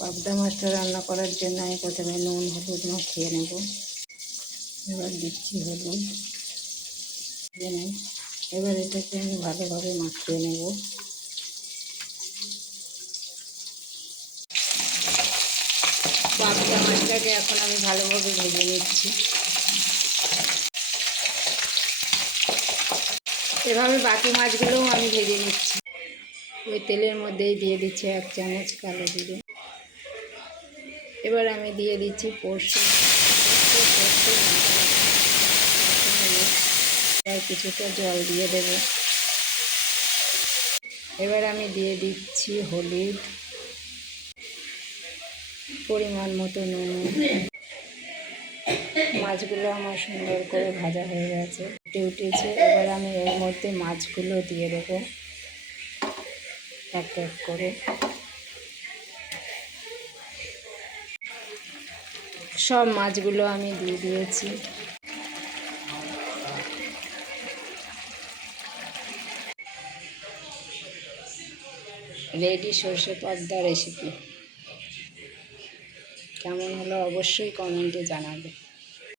পাবদা মাছটা রান্না করার জন্য আমি প্রথমে নুন হলুদ মাখিয়ে নেব। এবার দিচ্ছি হলুদ, এবার এটাকে আমি ভালোভাবে মাখিয়ে নেব। পাবদা মাছটাকে এখন আমি ভালোভাবে ভেজে নিচ্ছি। এভাবে বাকি মাছগুলোও আমি ভেজে নিচ্ছি। ওই তেলের মধ্যেই দিয়ে দিচ্ছি 1 চামচ কালো জিরে। এবার আমি দিয়ে দিচ্ছি পোস্ত, কিছুটা জল দিয়ে দেব। এবার আমি দিয়ে দিচ্ছি হলুদ, পরিমাণ মতো নুন। মাছগুলো আমার সুন্দর করে ভাজা হয়ে গেছে, উঠেছে। এবার আমি এর মধ্যে মাছগুলো দিয়ে দেবো এক এক করে। সব মাছগুলো আমি দিয়ে দিয়েছি। রেডি সর্ষে পাবদা রেসিপি। কেমন হলো অবশ্যই কমেন্টে জানাবে।